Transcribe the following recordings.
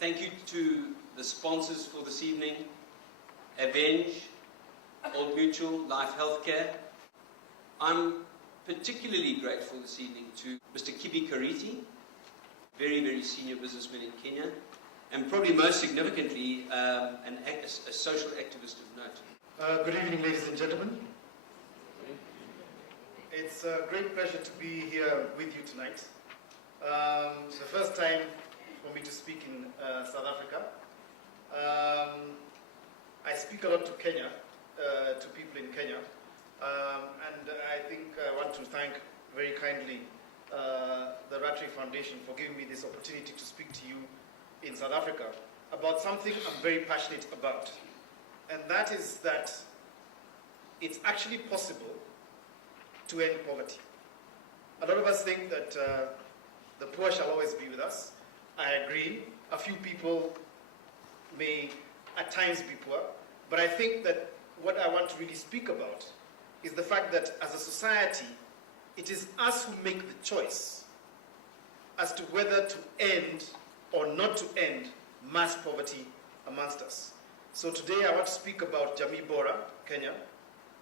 Thank you to the sponsors for this evening, Avenge, Old Mutual, Life Healthcare. I'm particularly grateful this evening to Mr. Kibi Kariti, very, very senior businessman in Kenya, and probably most significantly, a social activist of note. Good evening, ladies and gentlemen. It's a great pleasure to be here with you tonight. It's the first time for me to speak in South Africa. I speak a lot to Kenya, to people in Kenya, and I think I want to thank very kindly the Rattray Foundation for giving me this opportunity to speak to you in South Africa about something I'm very passionate about, and that is that it's actually possible to end poverty. A lot of us think that the poor shall always be with us. I agree. A few people may at times be poor, but I think that what I want to really speak about is the fact that as a society, it is us who make the choice as to whether to end or not to end mass poverty amongst us. So today I want to speak about Jamii Bora, Kenya,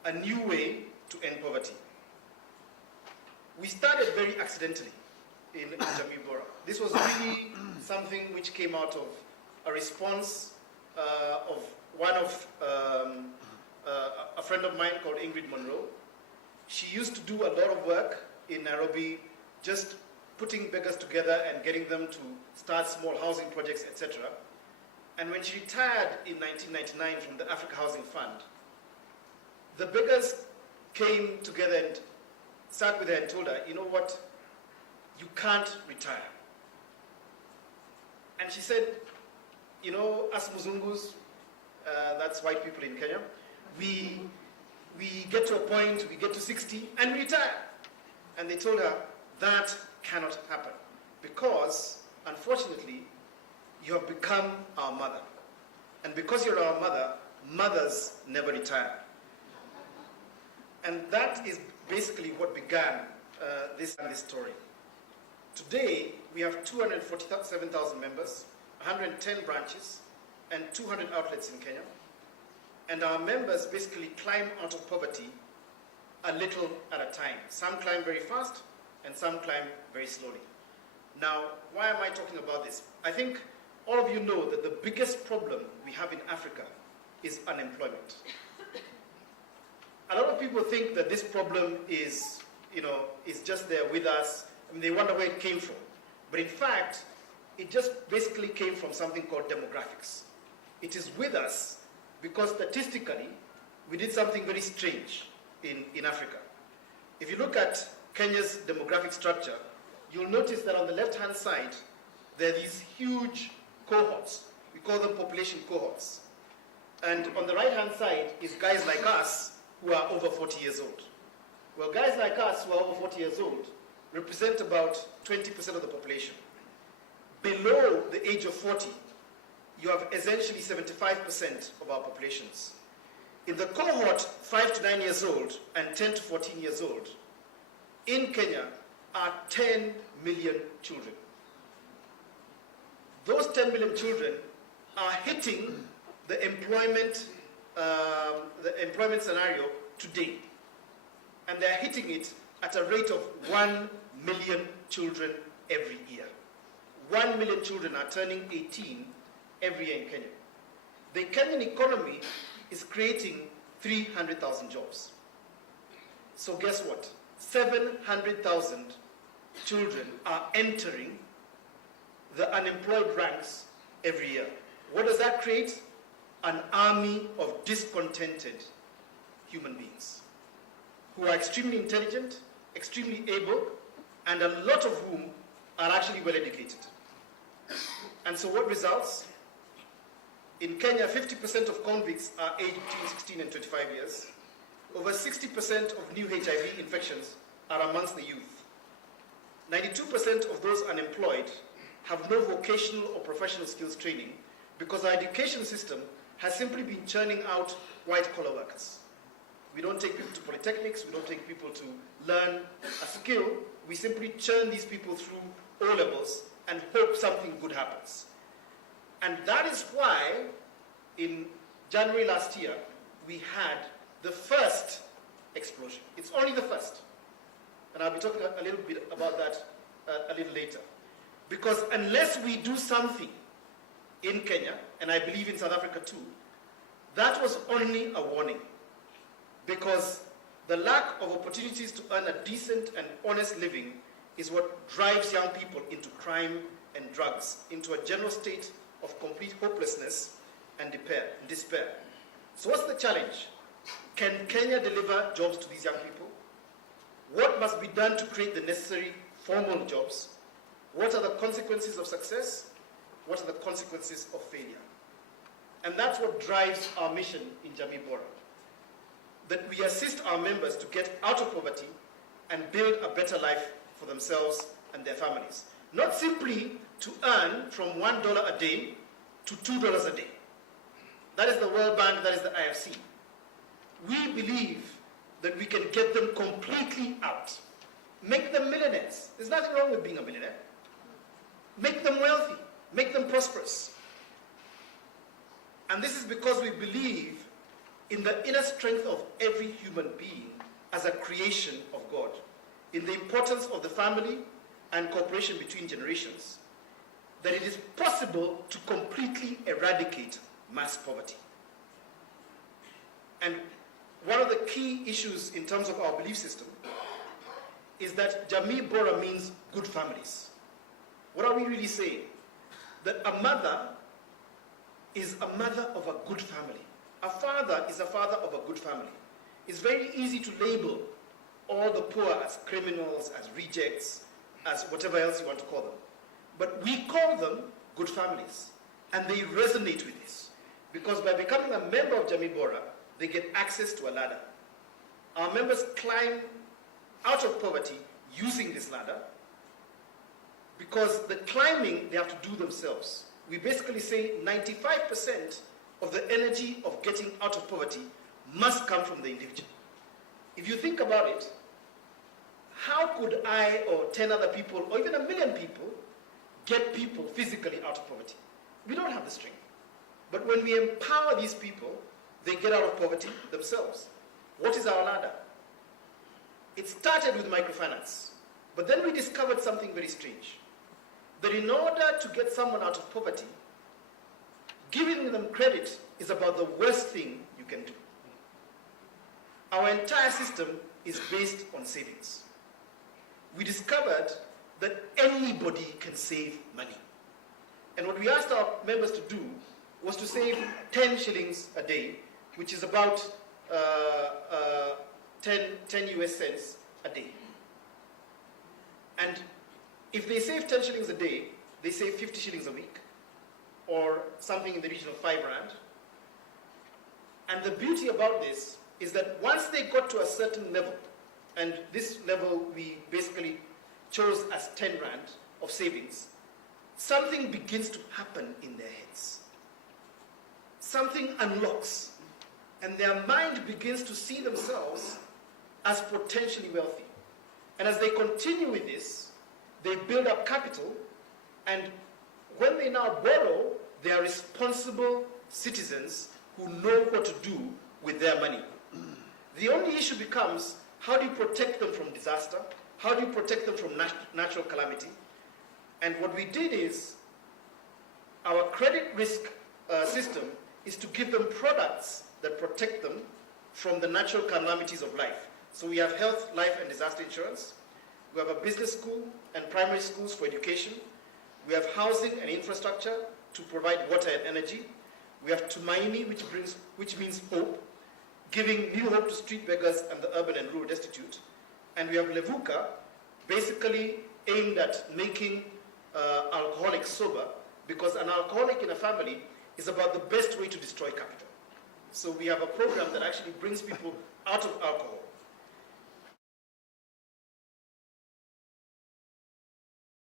a new way to end poverty. We started very accidentally in Jamii Bora. This was really something which came out of a response of one of a friend of mine called Ingrid Monroe. She used to do a lot of work in Nairobi, just putting beggars together and getting them to start small housing projects, etc. And when she retired in 1999 from the Africa Housing Fund, the beggars came together and sat with her and told her, you know what, you can't retire. And she said, you know, us Muzungus, that's white people in Kenya, we get to a point, we get to 60 and we retire. And they told her, that cannot happen because, unfortunately, you have become our mother. And because you're our mother, mothers never retire. And that is basically what began this story. Today, we have 247,000 members, 110 branches, and 200 outlets in Kenya. And our members basically climb out of poverty a little at a time. Some climb very fast, and some climb very slowly. Now, why am I talking about this? I think all of you know that the biggest problem we have in Africa is unemployment. A lot of people think that this problem is just there with us. I mean, they wonder where it came from. But in fact, it just basically came from something called demographics. It is with us because statistically, we did something very strange in Africa. If you look at Kenya's demographic structure, you'll notice that on the left-hand side, there are these huge cohorts. We call them population cohorts. And on the right-hand side is guys like us who are over 40 years old. Well, guys like us who are over 40 years old represent about 20% of the population. Below the age of 40, you have essentially 75% of our populations. In the cohort 5 to 9 years old and 10 to 14 years old, in Kenya are 10 million children. Those 10 million children are hitting the employment scenario today. And they're hitting it at a rate of 1 million children every year. 1 million children are turning 18 every year in Kenya. The Kenyan economy is creating 300,000 jobs. So guess what? 700,000 children are entering the unemployed ranks every year. What does that create? An army of discontented human beings who are extremely intelligent, extremely able, and a lot of whom are actually well educated. And so what results? In Kenya, 50% of convicts are aged between 16 and 25 years. Over 60% of new HIV infections are amongst the youth. 92% of those unemployed have no vocational or professional skills training because our education system has simply been churning out white-collar workers. We don't take people to polytechnics, we don't take people to learn a skill, we simply churn these people through O-levels and hope something good happens. And that is why in January last year, we had the first explosion. It's only the first. And I'll be talking a little bit about that a little later. Because unless we do something in Kenya, and I believe in South Africa too, that was only a warning. Because the lack of opportunities to earn a decent and honest living is what drives young people into crime and drugs, into a general state of complete hopelessness and despair. So what's the challenge? Can Kenya deliver jobs to these young people? What must be done to create the necessary formal jobs? What are the consequences of success? What are the consequences of failure? And that's what drives our mission in Jamii Bora. That we assist our members to get out of poverty and build a better life for themselves and their families. Not simply to earn from $1 a day to $2 a day. That is the World Bank, that is the IFC. We believe that we can get them completely out. Make them millionaires. There's nothing wrong with being a millionaire. Make them wealthy. Make them prosperous. And this is because we believe in the inner strength of every human being as a creation of God, in the importance of the family and cooperation between generations, that it is possible to completely eradicate mass poverty. And one of the key issues in terms of our belief system is that Jamii Bora means good families. What are we really saying? That a mother is a mother of a good family. A father is a father of a good family. It's very easy to label all the poor as criminals, as rejects, as whatever else you want to call them. But we call them good families. And they resonate with this. Because by becoming a member of Jamii Bora, they get access to a ladder. Our members climb out of poverty using this ladder, because the climbing they have to do themselves. We basically say 95% of the energy of getting out of poverty must come from the individual. If you think about it, how could I or 10 other people or even 1 million people get people physically out of poverty? We don't have the strength. But when we empower these people, they get out of poverty themselves. What is our ladder? It started with microfinance. But then we discovered something very strange. That in order to get someone out of poverty, giving them credit is about the worst thing you can do. Our entire system is based on savings. We discovered that anybody can save money. And what we asked our members to do was to save 10 shillings a day, which is about 10 US cents a day. And if they save 10 shillings a day, they save 50 shillings a week, or something in the region of 5 rand. And the beauty about this is that once they got to a certain level, and this level we basically chose as 10 rand of savings, something begins to happen in their heads. Something unlocks, and their mind begins to see themselves as potentially wealthy. And as they continue with this, they build up capital, and when they now borrow, they are responsible citizens who know what to do with their money. The only issue becomes, how do you protect them from disaster? How do you protect them from natural calamity? And what we did is, our credit risk system is to give them products that protect them from the natural calamities of life. So we have health, life, and disaster insurance. We have a business school and primary schools for education. We have housing and infrastructure to provide water and energy. We have Tumaini, which means hope, giving new hope to street beggars and the urban and rural destitute. And we have Levuka, basically aimed at making alcoholics sober, because an alcoholic in a family is about the best way to destroy capital. So we have a program that actually brings people out of alcohol.